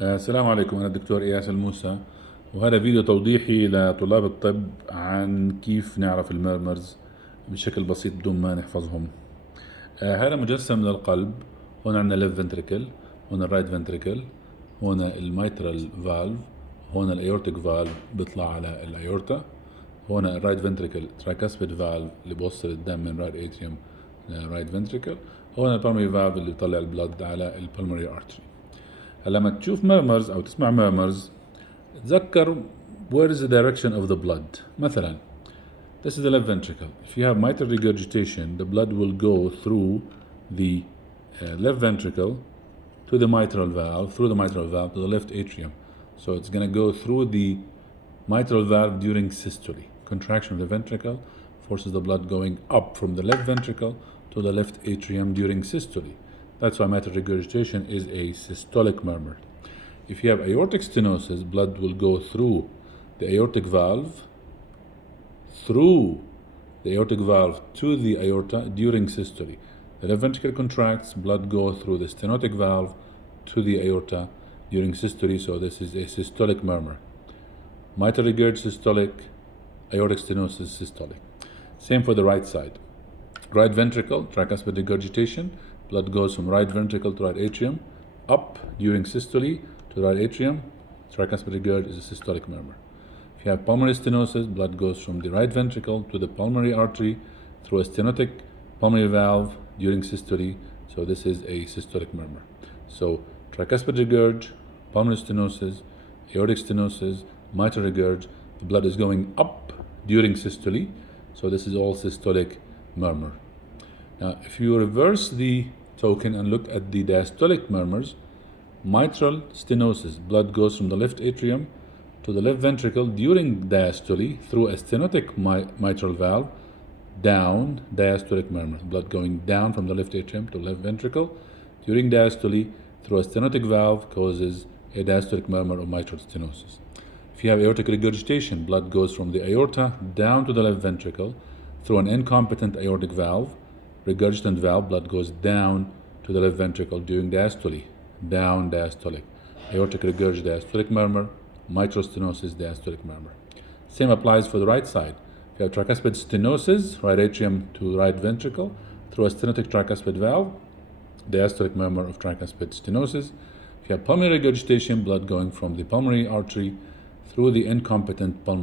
السلام عليكم. أنا الدكتور إياس الموسى، وهذا فيديو توضيحي لطلاب الطب عن كيف نعرف الميرمرز بشكل بسيط بدون ما نحفظهم. هذا مجسم للقلب. هون عندنا left ventricle، هون الرايت ventricle، هون الميترال فالف، هون الايورتيك فالف بيطلع على الايورتا، هون الرايت ventricle tricuspid فالف اللي بوصل الدم من رايت اتريوم لرايت ventricle، هون البلمري فالف اللي بيطلع البلد على البلمري ارتري. لما تشوف ميرمرز او تسمع ميرمرز تذكر where is the direction of the blood. مثلا this is the left ventricle. If you have mitral regurgitation, the blood will go through the left ventricle to the mitral valve, through the mitral valve to the left atrium. So it's going to go through the mitral valve during systole. Contraction of the ventricle forces the blood going up from the left ventricle to the left atrium during systole. That's why mitral regurgitation is a systolic murmur. If you have aortic stenosis, blood will go through the aortic valve, to the aorta during systole. The left ventricle contracts, blood goes through the stenotic valve to the aorta during systole, so this is a systolic murmur. Mitral regurg systolic, aortic stenosis systolic. Same for the right side. Right ventricle, tricuspid regurgitation, blood goes from right ventricle to right atrium, up during systole to the right atrium. Tricuspid regurg is a systolic murmur. If you have pulmonary stenosis, blood goes from the right ventricle to the pulmonary artery through a stenotic pulmonary valve during systole, so this is a systolic murmur. So tricuspid regurg, pulmonary stenosis, aortic stenosis, mitral regurg, the blood is going up during systole, so this is all systolic murmur. Now, if you reverse the token and look at the diastolic murmurs, mitral stenosis, blood goes from the left atrium to the left ventricle during diastole through a stenotic mitral valve, down, diastolic murmur. Blood going down from the left atrium to left ventricle during diastole through a stenotic valve causes a diastolic murmur or mitral stenosis. If you have aortic regurgitation, blood goes from the aorta down to the left ventricle through an incompetent aortic valve, regurgitant valve, blood goes down to the left ventricle during diastole, down diastolic. Aortic regurg, diastolic murmur, mitral stenosis, diastolic murmur. Same applies for the right side. If you have tricuspid stenosis, right atrium to right ventricle, through a stenotic tricuspid valve, diastolic murmur of tricuspid stenosis. If you have pulmonary regurgitation, blood going from the pulmonary artery through the incompetent pulmonary